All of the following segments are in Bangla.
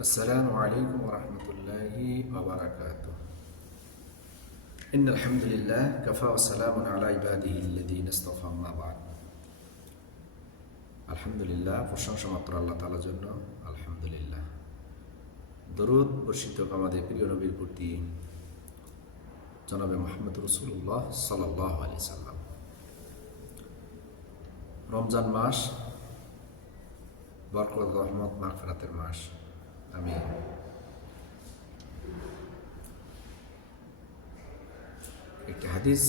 السلام عليكم ورحمة الله وبركاته. إن الحمد لله كفى وسلام على عباده الذين اصطفى ما بعد. আলহামদুলিল্লাহ, প্রশংসা মাত্র আল্লাহ তাআলার জন্য। আলহামদুলিল্লাহ, দরুদ বর্ষিত আমাদের প্রিয় নবীর প্রতি জনাবে মুহাম্মদ রাসূলুল্লাহ সাল্লাল্লাহু আলাইহি সাল্লাম। রমজান মাস বরকত, রহমত, মাগফিরাতের মাস। আমি একটি হাদিস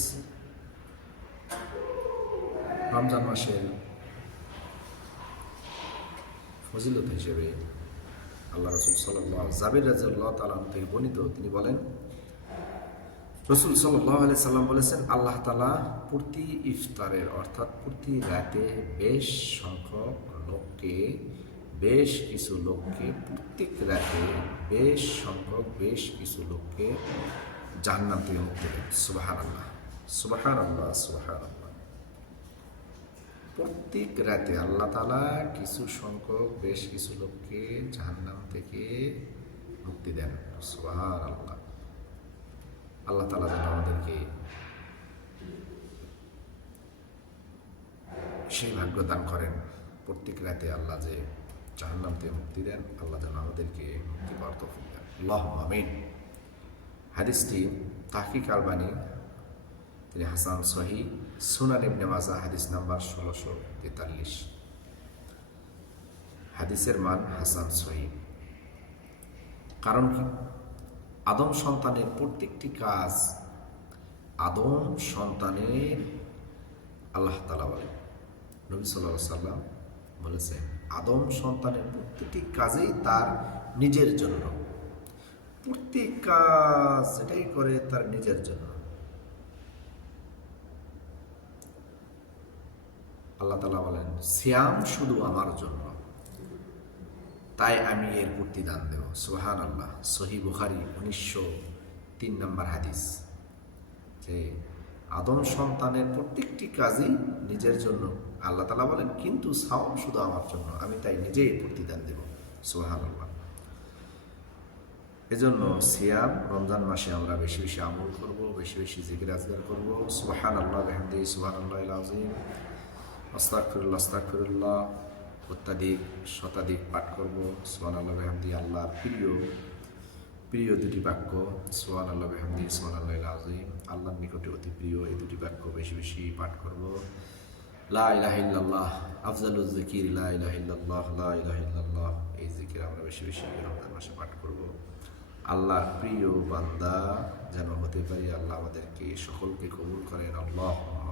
রমজান মাসের ফজিলত হিসেবে আল্লাহ রাসূল জাবির রাদিয়াল্লাহু তাআলা থেকে বর্ণিত। তিনি বলেন, রাসূল সাল্লাল্লাহু আলাইহি সাল্লাম বলেছেন, আল্লাহ তাআলা প্রতি ইফতারের অর্থাৎ প্রতি রাতে বেশ কিছু লোককে প্রত্যেক রাতে বেশ কিছু লোককে জান্নাত থেকে মুক্তি দেন। সুবহানাল্লাহ, সুবহানাল্লাহ, সুবহানাল্লাহ। প্রত্যেক রাতে আল্লাহ তাআলা বেশ কিছু লোককে জাহান্নাম থেকে মুক্তি দেন। সুবহানাল্লাহ। আল্লাহ তাআলা যেন আমাদেরকে সেই ভাগ্য দান করেন, প্রত্যেক রাতে আল্লাহ যে জাহান্নাম থেকে মুক্তি দেন, আল্লাহ যেন আমাদেরকে মুক্তি পাওয়ার তৌফিক দেন। আল্লাহুম্মা আমিন। হাদিসটি তাহকিক আলবানী তিনি হাসান সহিহ, সুনান ইবনে মাজাহ হাদিস নাম্বার 1643। হাদিসের মান হাসান সহিহ। কারণ কি? আদম সন্তানের প্রত্যেকটি কাজ আল্লাহ তাআলা বলেন, নবী সাল্লাল্লাহু আলাইহি সাল্লাম বলেছেন, আদম সন্তানের প্রত্যেকটি কাজেই তার নিজের জন্য। প্রত্যেক কাজ এটাই করে তার নিজের জন্য। আল্লাহ তাআলা বলেন, সিয়াম শুধু আমার জন্য, তাই আমি এর প্রতিদান দেব। সুবহানাল্লাহ। সহিহ বুখারী 1903 নম্বর হাদিস, যে আদম সন্তানের প্রত্যেকটি কাজই নিজের জন্য। আল্লাহ তাআলা বলেন, কিন্তু সাওম শুধু আমার জন্য, আমি তাই নিজেই প্রতিদান দেব। সুবহানাল্লাহ। এজন্য সিয়াম, রমজান মাসে আমরা বেশি বেশি আমল করব, বেশি বেশি জিকির আজকার করব। সুবহানাল্লাহ বিহামদিহি সুবহানাল্লাহিল আযীম, আস্তাগফিরুল্লাহ আস্তাগফিরুল্লাহ শতাধিক পাঠ করব। সুবহানাল্লাহ বিহামদিহি, আল্লাহর প্রিয় দুটি বাক্য, সুবহানাল্লাহ বিহামদিহি সুবহানাল্লাহিল আযীম, আল্লাহর নিকটে অতি প্রিয় এই দুটি বাক্য বেশি বেশি পাঠ করব। লা ইলাহা ইল্লাল্লাহ আফজালুজ যিকির, লা ইলাহা ইল্লাল্লাহ, লা ইলাহা ইল্লাল্লাহ, এই জিকির আমরা বেশি বেশি রমজান মাসে পাঠ করব। আল্লাহর প্রিয় বান্দা যেন হতে পারি, আল্লাহ আমাদেরকে সকলকে কবুল করেন। আল্লাহুম্মা